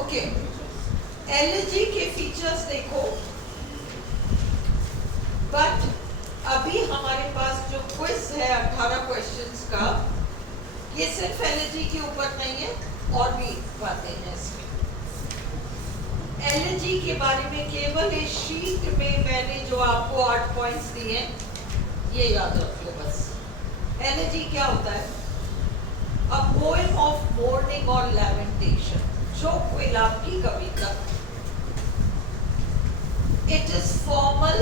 Okay, LG के features देखो, but अभी हमारे पास जो क्विज है 18 क्वेश्चंस का, ये सिर्फ एलजी के ऊपर नहीं है, और भी बातें हैं इसमें। एलजी के बारे में केवल इस शीट में मैंने जो आपको 8 पॉइंट्स दिए हैं, ये याद रख लो बस। एलजी क्या होता है? अ पोएम ऑफ मोर्निंग और लैमेंटेशन, शोक विलाप की कविता। It is formal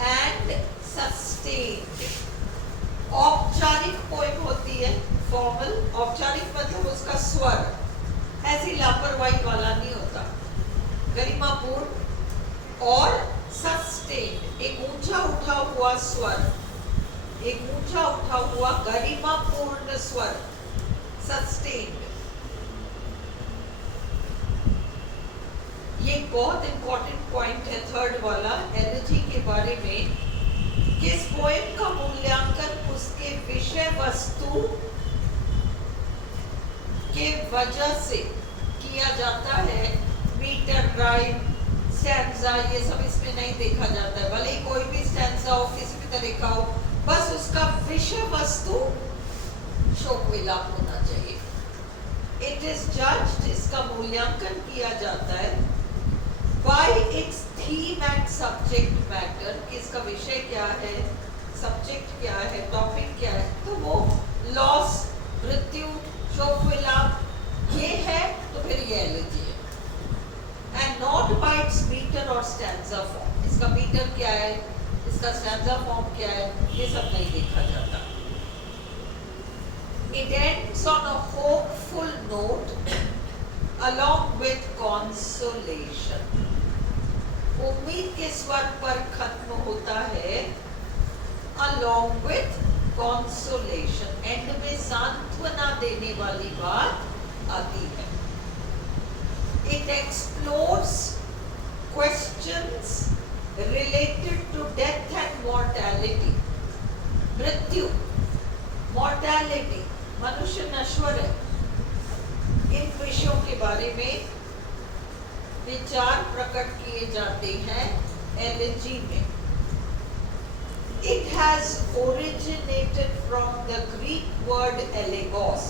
and sustained. औपचारिक पोएम होती है, फॉर्मल, औपचारिक मतलब उसका स्वर ऐसी लापरवाही वाला नहीं होता, गरिमापूर्ण और सस्टेन्ड, एक ऊंचा उठा हुआ स्वर, एक ऊंचा उठा हुआ गरिमापूर्ण स्वर, सस्टेन्ड। ये बहुत इंपॉर्टेंट पॉइंट है, थर्ड वाला, एलजी के बारे में। किस पोएम का मूल्यांकन उसके विषय वस्तु के वजह से किया जाता है। मीटर, राइम, स्टैंजा, ये सब इसमें नहीं देखा जाता है, भले ही कोई भी स्टैंजा हो, किसी भी तरह का हो, बस उसका विषय वस्तु शोक विलाप होना चाहिए। इट इज जज्ड, इसका मूल्यांकन किया जाता है bye it's theme and subject matter, इसका विषय क्या है, सब्जेक्ट क्या है, टॉपिक क्या है। तो वो लॉस, मृत्यु, शोक विलाप, ये है, तो फिर ये एलजी है। And not by its metre और स्टैंजा फॉर्म, इसका मीटर क्या है, इसका स्टैंजा फॉर्म क्या है, ये सब नहीं देखा जाता। It ends on a hopeful note along with consolation. उम्मीद के स्वर पर खत्म होता है along with consolation. एंड में सांत्वना देने वाली बात आती है। It explores questions related to death and mortality. मृत्यु, mortality, मनुष्य नश्वर है, इन विषयों के बारे में विचार प्रकट किए जाते हैं एलजी में। It has originated from the Greek word elegos.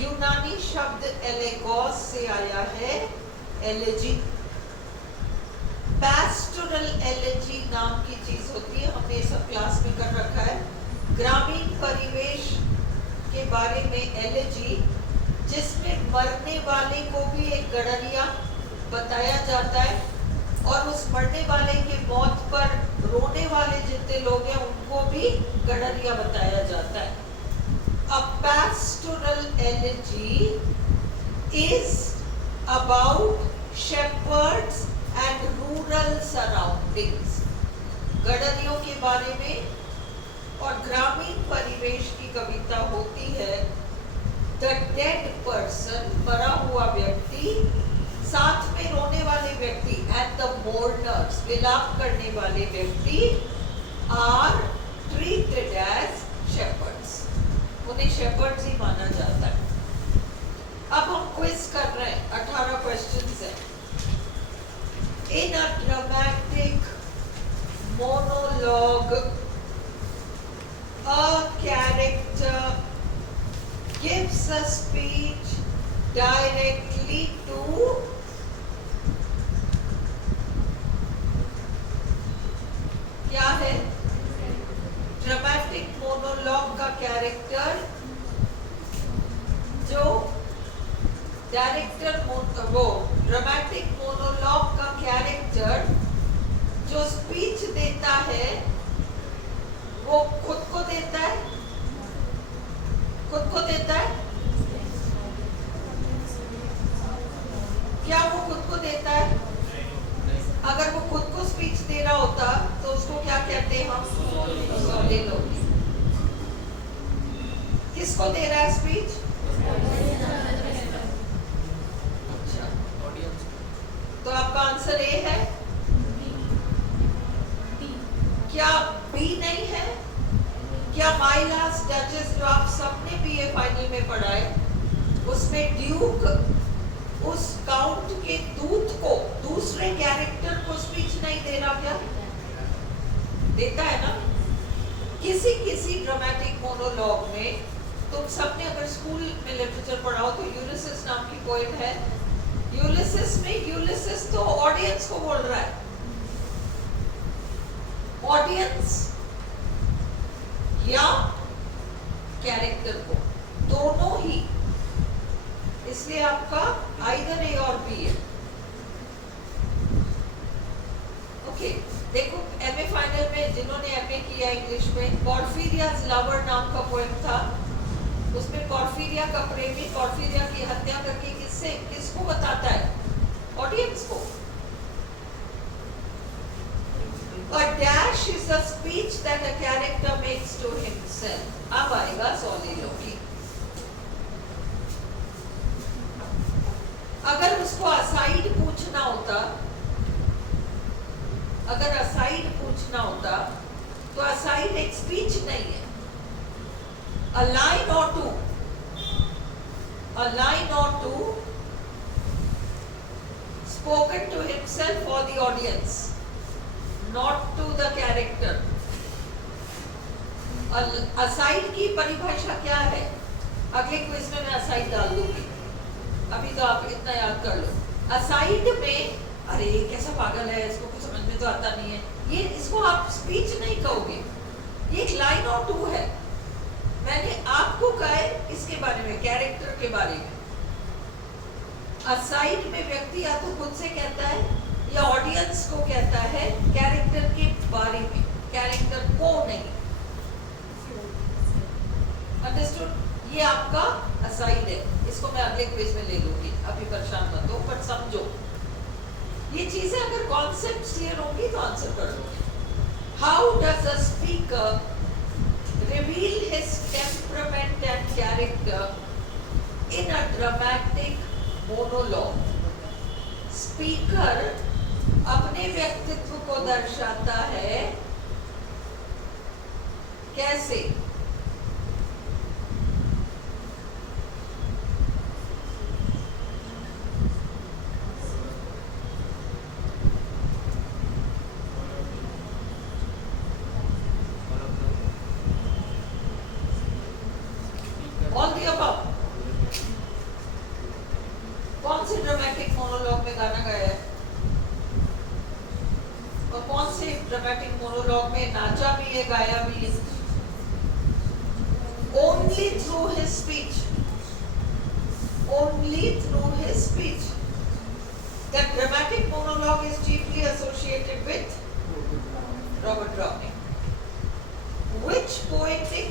यूनानी शब्द एलेगोस से आया है एलजी। पैस्टोरल एलजी नाम की चीज होती है, हमने सब क्लास में कर रखा है। ग्रामीण परिवेश के बारे में एलजी, जिसमें मरने वाले को भी एक गडरिया बताया जाता है, और उस मरने वाले की मौत पर रोने वाले जितने लोग हैं उनको भी गडरिया बताया जाता है। A pastoral elegy is about shepherds and rural surroundings. गडरियों के बारे में और ग्रामीण परिवेश की कविता होती है। The dead person, मरा हुआ व्यक्ति, साथ में रोने वाले व्यक्ति, and the mourners, विलाप करने वाले व्यक्ति, are treated as shepherds. उन्हें शेपर्ड्स ही माना जाता है। अब हम क्विज कर रहे हैं, 18 क्वेश्चंस हैं। In a dramatic monologue, a character gives a speech directly to क्या है? ड्रामेटिक मोनोलॉग का कैरेक्टर, जो डायरेक्टर, वो ड्रामेटिक मोनोलॉग का कैरेक्टर जो स्पीच देता है, वो खुद को देता है, खुद को देता है। क्या वो खुद को देता है? अगर वो खुद को स्पीच दे रहा होता तो उसको क्या कहते हैं हम? सोलिलोक्वी। किसको दे रहा है स्पीच? अच्छा, तो आपका आंसर ए है। क्या बी नहीं है? क्या माय लास्ट डचेस, जो आप सबने बीए फाइनल में पढ़ा है, उसमें ड्यूक उस काउंट देता है ना। किसी किसी ड्रामेटिक मोनोलॉग में तुम सबने अगर स्कूल में लिटरेचर पढ़ा हो तो यूलिसिस नाम की पोएट है। यूलिसिस में यूलिसिस तो ऑडियंस को बोल रहा है, ऑडियंस या कैरेक्टर को, दोनों ही। इसलिए आपका आइदर ए और बी है। ओके, देखो एमए फाइनल में जिन्होंने एमए किया इंग्लिश में, पॉर्फिरियाज लवर नाम का पोएम था। उसमें पॉर्फिरिया का प्रेमी पॉर्फिरिया की हत्या करके किसको बताता है? ऑडियंस को। A dash is a speech that a character makes to himself. अब आएगा soliloquy। अगर उसको असाइड पूछना होता, तो असाइड एक स्पीच नहीं है। A line or two spoken to himself or the audience, not to the character. Aside की परिभाषा क्या है? अगले क्विज में मैं असाइड डाल दूंगी, अभी तो आप इतना याद कर लो। असाइड में अरे कैसा पागल है, इसको कुछ समझ में तो आता नहीं है, ये इसको आप स्पीच नहीं कहोगे, ये एक लाइन और टू है। मैंने आपको कहा है इसके बारे में, कैरेक्टर के बारे में। असाइड में व्यक्ति या तो खुद से कहता है या ऑडियंस को कहता है कैरेक्टर के बारे में, कैरेक्टर को नहीं। अंडरस्टूड? ये आपका असाइड है, इसको मैं अगले क्विज में ले लूंगी, अभी परेशान मत हो, बट समझो ये चीजें। अगर कॉन्सेप्ट क्लियर होंगी तो आंसर कर लोगे। How does a speaker reveal his temperament and character in a dramatic monologue? Speaker अपने व्यक्तित्व को दर्शाता है कैसे? All the above. कौन से ड्रामेटिक मोनोलॉग में गाना गाया है और कौन से ड्रामेटिक मोनोलॉग में नाचा भी है, गाया भी है? Only through his speech. Only through his speech. The dramatic monologue is chiefly associated with Robert Browning. Which poetic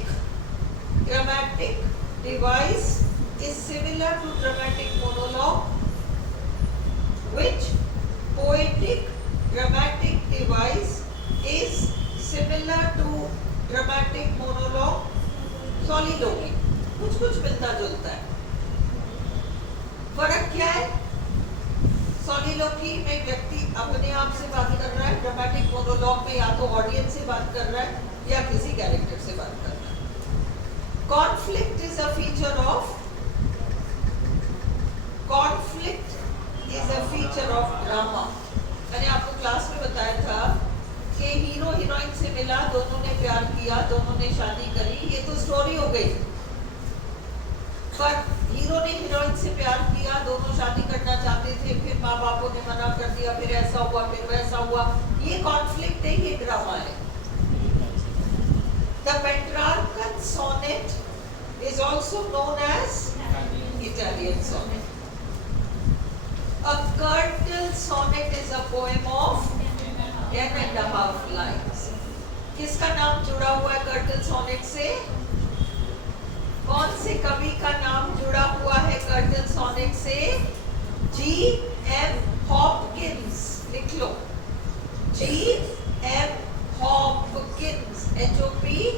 dramatic device is similar to dramatic monologue? Which poetic dramatic device is similar to dramatic monologue? Soliloquy। कुछ मिलता जुलता है। फर्क क्या है? सॉलिलोक्वी में व्यक्ति अपने आप से बात कर रहा है, ड्रामेटिक मोनोलॉग में या तो ऑडियंस से बात कर रहा है या किसी कैरेक्टर से बात कर रहा है। Conflict is a feature of drama। मैंने आपको क्लास में बताया था कि हीरो हीरोइन से मिला, दोनों ने प्यार किया, दोनों ने शादी करी, ये तो स्टोरी हो गई। पर हीरो ने हीरोइन से प्यार किया, दोनों शादी करना चाहते थे, फिर माँ बापों ने मना कर दिया, फिर ऐसा हुआ, फिर वैसा हुआ, ये कॉन्फ्लिक्ट है, ये ड्रामा है। The Petrarchan sonnet is also known as Italian sonnet. A curtal sonnet is a poem of 10.5 lines. किसका नाम जुड़ा हुआ है कर्टल सोनेट से? कौन से कवि का नाम जुड़ा हुआ है कर्टल सोनेट से? G.M. हॉपकिंस। लिख लो, G.M. Hopkins, H-O-P-K-I-N-S।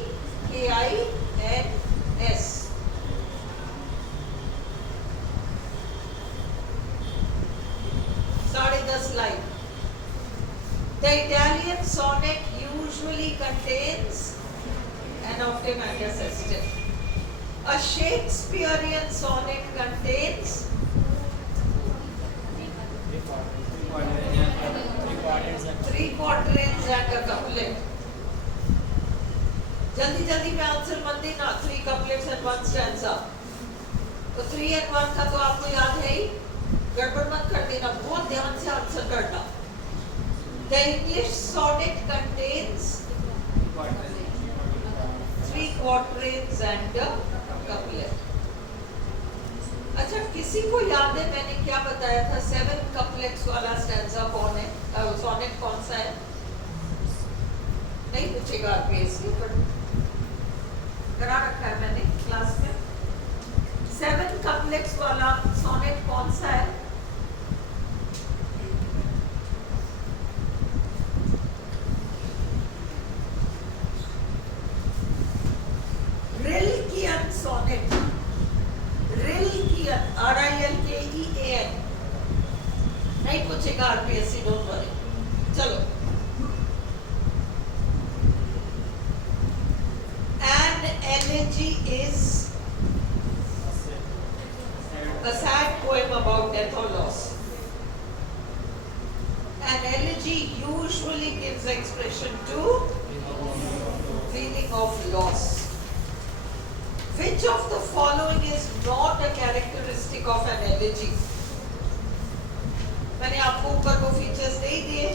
साढ़े 10 line. The Italian sonnet usually contains an octave sestet. A Shakespearean sonnet contains 3 quatrains and a couplet. जल्दी जल्दी में आंसर मत देना, 3 couplets and 1 stanza। तो 3 and 1 का तो आपको याद है ही, गड़बड़ मत कर देना, बहुत ध्यान से आंसर करना। The English sonnet contains 3 quatrains and a couplet। अच्छा, किसी को याद है मैंने क्या बताया था? 7 couplets वाला स्टैंजा कौन है, सोनेट कौन सा है? नहीं पूछेगा आरपीएससी, पर करा रखा है मैंने क्लास में। 7 couplets वाला सोनेट कौन सा है? रिल्कियन सोनेट, रिल्कियन, RILKEAN। नहीं पूछेगा आरपीएससी, डोंट वरी। चलो, an elegy is a sad poem about death or loss। An elegy usually gives expression to feeling of loss। Which of the following is not a characteristic of an elegy? मैंने आपको ऊपर वो features दे दिए।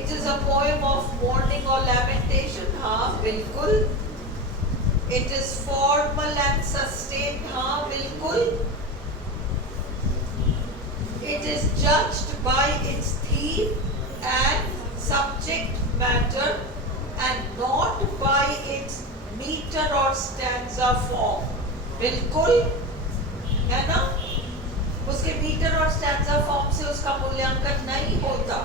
It is a poem of mourning or lamentation, हाँ बिल्कुल। It is formal and sustained, हाँ बिल्कुल। It is judged by its theme and subject matter and not by its meter or stanza form। बिल्कुल है ना, उसके metre और stanza form से उसका मूल्यांकन नहीं होता।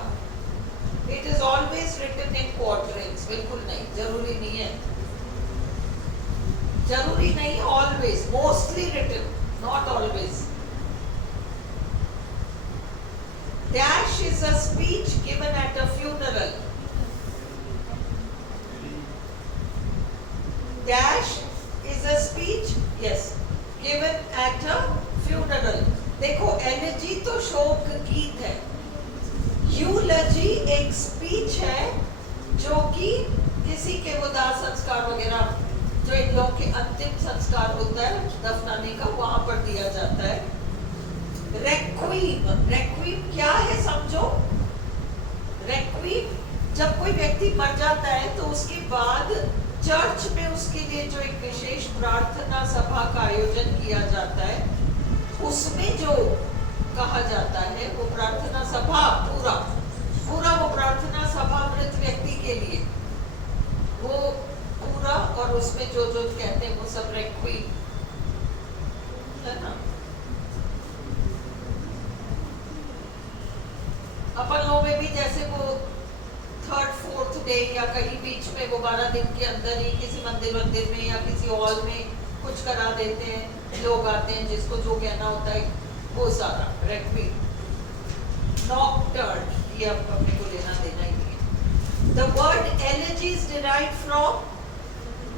It is always written in quatrains. बिल्कुल नहीं, जरूरी नहीं है, जरूरी नहीं, always, mostly written, not always. Dash is a speech given at a funeral. Dash is a speech, yes, given at a funeral। देखो, एलेजी तो शोक गीत है, यूलजी एक स्पीच है जो कि किसी के वो दाह संस्कार वगैरह, जो इन लोगों के अंतिम संस्कार होता है दफनाने का, वहां पर दिया जाता है। रेक्वीम, रेक्वीम क्या है समझो? रेक्वीम, जब कोई व्यक्ति मर जाता है तो उसके बाद चर्च में उसके लिए जो एक विशेष प्रार्थना सभा का आयोजन किया जाता है, उसमें जो कहा जाता है वो प्रार्थना सभा, पूरा पूरा वो प्रार्थना सभा मृत व्यक्ति के लिए, वो पूरा, और उसमें जो जो कहते हैं वो सब रेक्वीम है ना। अपन लोगों में भी जैसे वो 3rd 4th डे या कहीं बीच में वो 12 दिन के अंदर ही किसी मंदिर में या किसी हॉल में कुछ करा देते हैं, लोग आते हैं जिसको जो कहना होता है वो सारा रेक्वीम। नॉक्टर्न, ये अब अपने को लेना देना ही नहीं है। The word elegy is derived from,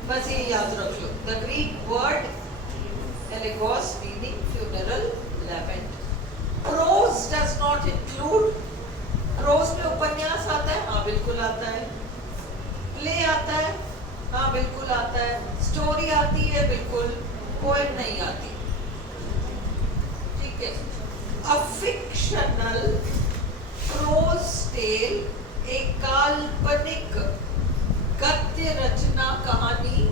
बस ये याद रख लो, the Greek word elegos meaning funeral lament। Prose does not include, prose में उपन्यास आता है, हाँ बिल्कुल आता है। प्ले आता है, हाँ बिल्कुल आता है। स्टोरी आती है, बिल्कुल। पोएम नहीं आती, ठीक है। अ फिक्शनल प्रोज टेल, एक काल्पनिक गद्य रचना कहानी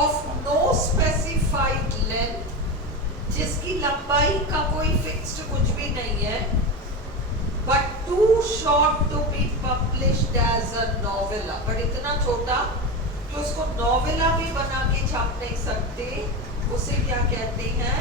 ऑफ नो स्पेसिफाइड लेंथ, जिसकी लंबाई का कोई फिक्स्ड कुछ भी नहीं है, but too short to be published as a novella। but इतना छोटा कि उसको नॉवेला भी बना के छाप नहीं सकते, उसे क्या कहते हैं?